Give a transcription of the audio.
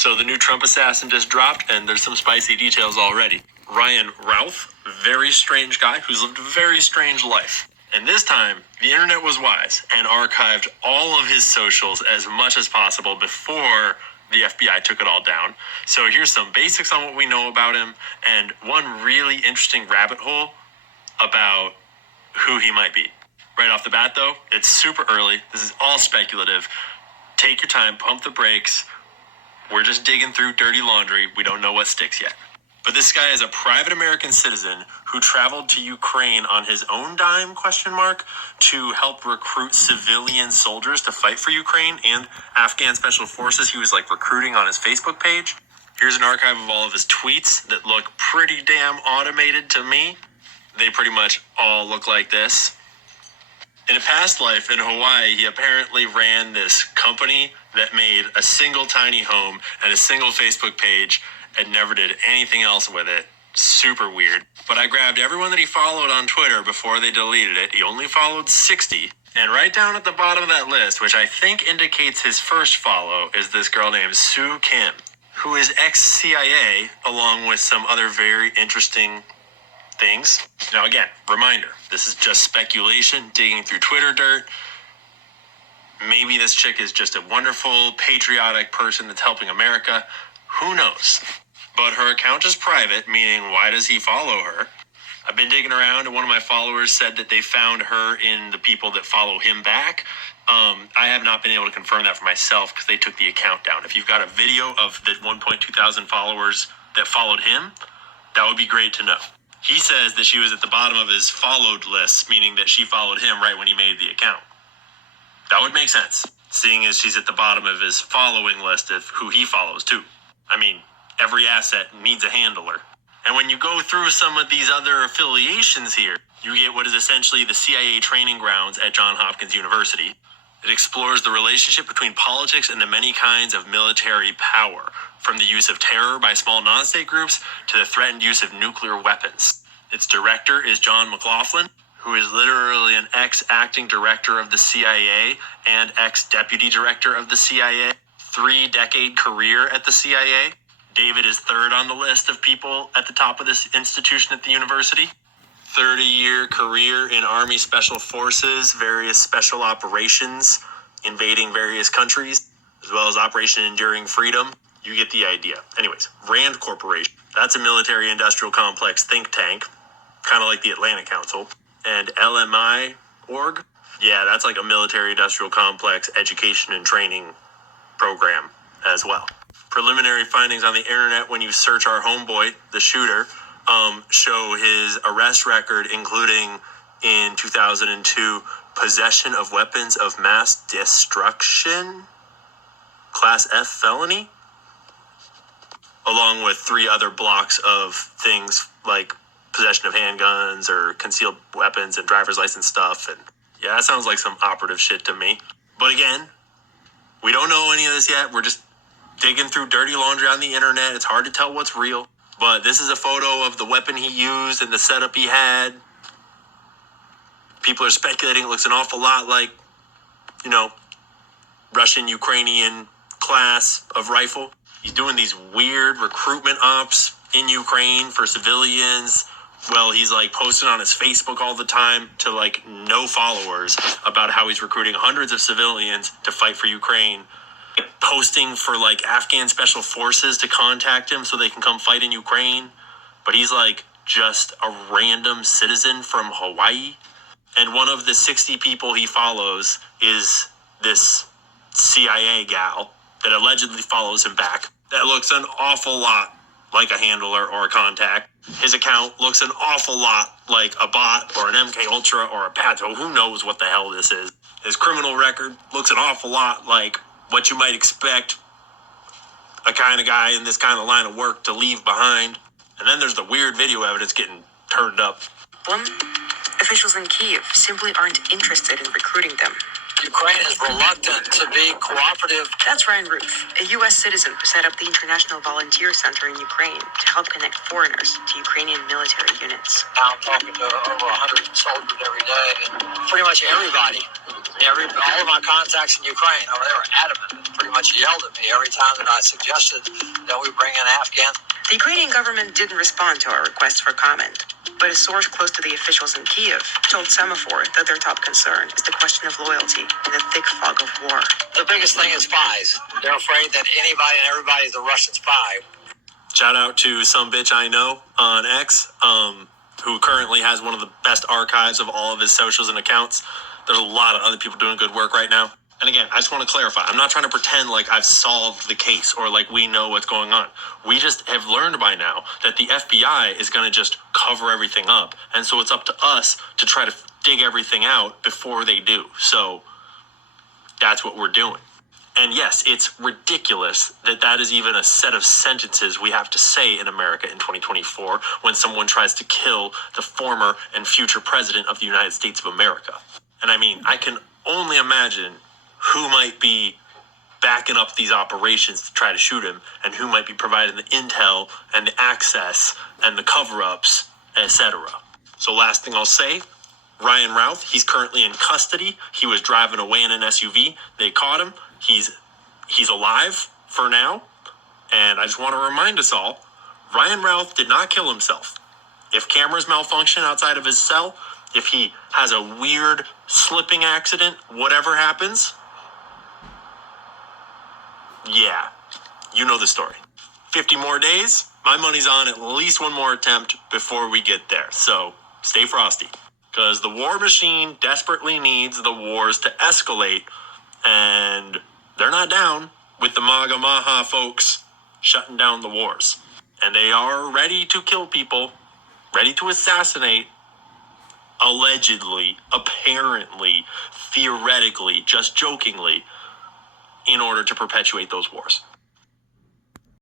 So the new Trump assassin just dropped, and there's some spicy details already. Ryan Ralph, very strange guy who's lived a very strange life. And this time, the internet was wise and archived all of his socials as much as possible before the FBI took it all down. So here's some basics on what we know about him, and one really interesting rabbit hole about who he might be. Right off the bat, though, it's super early. This is all speculative. Take your time, pump the brakes. We're just digging through dirty laundry. We don't know what sticks yet. But this guy is a private American citizen who traveled to Ukraine on his own dime, to help recruit civilian soldiers to fight for Ukraine and Afghan special forces. He was recruiting on his Facebook page. Here's an archive of all of his tweets that look pretty damn automated to me. They pretty much all look like this. In a past life in Hawaii, he apparently ran this company that made a single tiny home and a single Facebook page and never did anything else with it. Super weird. But I grabbed everyone that he followed on Twitter before they deleted it. He only followed 60. And right down at the bottom of that list, which I think indicates his first follow, is this girl named Sue Kim, who is ex-CIA, along with some other very interesting things. Now again, reminder, this is just speculation, digging through Twitter dirt. Maybe this chick is just a wonderful, patriotic person that's helping America. Who knows? But her account is private, meaning why does he follow her? I've been digging around, and one of my followers said that they found her in the people that follow him back. I have not been able to confirm that for myself because they took the account down. If you've got a video of the 1.2 thousand followers that followed him, that would be great to know. He says that she was at the bottom of his followed list, meaning that she followed him right when he made the account. That would make sense, seeing as she's at the bottom of his following list of who he follows too. I mean, every asset needs a handler. And when you go through some of these other affiliations here, you get what is essentially the CIA training grounds at Johns Hopkins University. It explores the relationship between politics and the many kinds of military power, from the use of terror by small non-state groups to the threatened use of nuclear weapons. Its director is John McLaughlin, who is literally an ex-acting director of the CIA and ex-deputy director of the CIA, 3-decade career at the CIA. David is third on the list of people at the top of this institution at the university. 30-year career in Army Special Forces, various special operations, invading various countries, as well as Operation Enduring Freedom. You get the idea. Anyways, RAND Corporation. That's a military-industrial complex think tank, kind of like the Atlantic Council. And LMI org? Yeah, that's like a military-industrial complex education and training program as well. Preliminary findings on the internet when you search our homeboy, the shooter, show his arrest record, including in 2002, possession of weapons of mass destruction, Class F felony, along with 3 other blocks of things like possession of handguns or concealed weapons and driver's license stuff. And yeah, that sounds like some operative shit to me. But again, we don't know any of this yet. We're just digging through dirty laundry on the internet. It's hard to tell what's real. But this is a photo of the weapon he used and the setup he had. People are speculating it looks an awful lot like, Russian-Ukrainian class of rifle. He's doing these weird recruitment ops in Ukraine for civilians. Well, he's posting on his Facebook all the time to no followers about how he's recruiting hundreds of civilians to fight for Ukraine. Posting for Afghan special forces to contact him so they can come fight in Ukraine. But he's just a random citizen from Hawaii. And one of the 60 people he follows is this CIA gal that allegedly follows him back. That looks an awful lot like a handler or a contact. His account looks an awful lot like a bot or an MK Ultra or a Pato. Who knows what the hell this is? His criminal record looks an awful lot like what you might expect a kind of guy in this kind of line of work to leave behind. And then there's the weird video evidence getting turned up. Officials in Kyiv simply aren't interested in recruiting them. Ukraine is reluctant to be cooperative. That's Ryan Ruth, a U.S. citizen who set up the International Volunteer Center in Ukraine to help connect foreigners to Ukrainian military units. I'm talking to over 100 soldiers every day, and pretty much everybody, all of my contacts in Ukraine, they were adamant, pretty much yelled at me every time that I suggested that we bring in Afghans. The Ukrainian government didn't respond to our request for comment, but a source close to the officials in Kyiv told Semaphore that their top concern is the question of loyalty in the thick fog of war. The biggest thing is spies. They're afraid that anybody and everybody is a Russian spy. Shout out to some bitch I know on X, who currently has one of the best archives of all of his socials and accounts. There's a lot of other people doing good work right now. And again, I just want to clarify, I'm not trying to pretend like I've solved the case or like we know what's going on. We just have learned by now that the FBI is going to just cover everything up. And so it's up to us to try to dig everything out before they do. So that's what we're doing. And yes, it's ridiculous that that is even a set of sentences we have to say in America in 2024 when someone tries to kill the former and future president of the United States of America. And I mean, I can only imagine who might be backing up these operations to try to shoot him and who might be providing the intel and the access and the cover-ups, etc. So last thing I'll say, Ryan Routh, he's currently in custody. He was driving away in an SUV. They caught him. He's alive for now. And I just want to remind us all, Ryan Routh did not kill himself. If cameras malfunction outside of his cell, if he has a weird slipping accident, whatever happens, yeah, you know the story. 50 more days, my money's on at least one more attempt before we get there. So stay frosty. Because the war machine desperately needs the wars to escalate, and they're not down with the MAGA Maha folks shutting down the wars. And they are ready to kill people, ready to assassinate, allegedly, apparently, theoretically, just jokingly, in order to perpetuate those wars.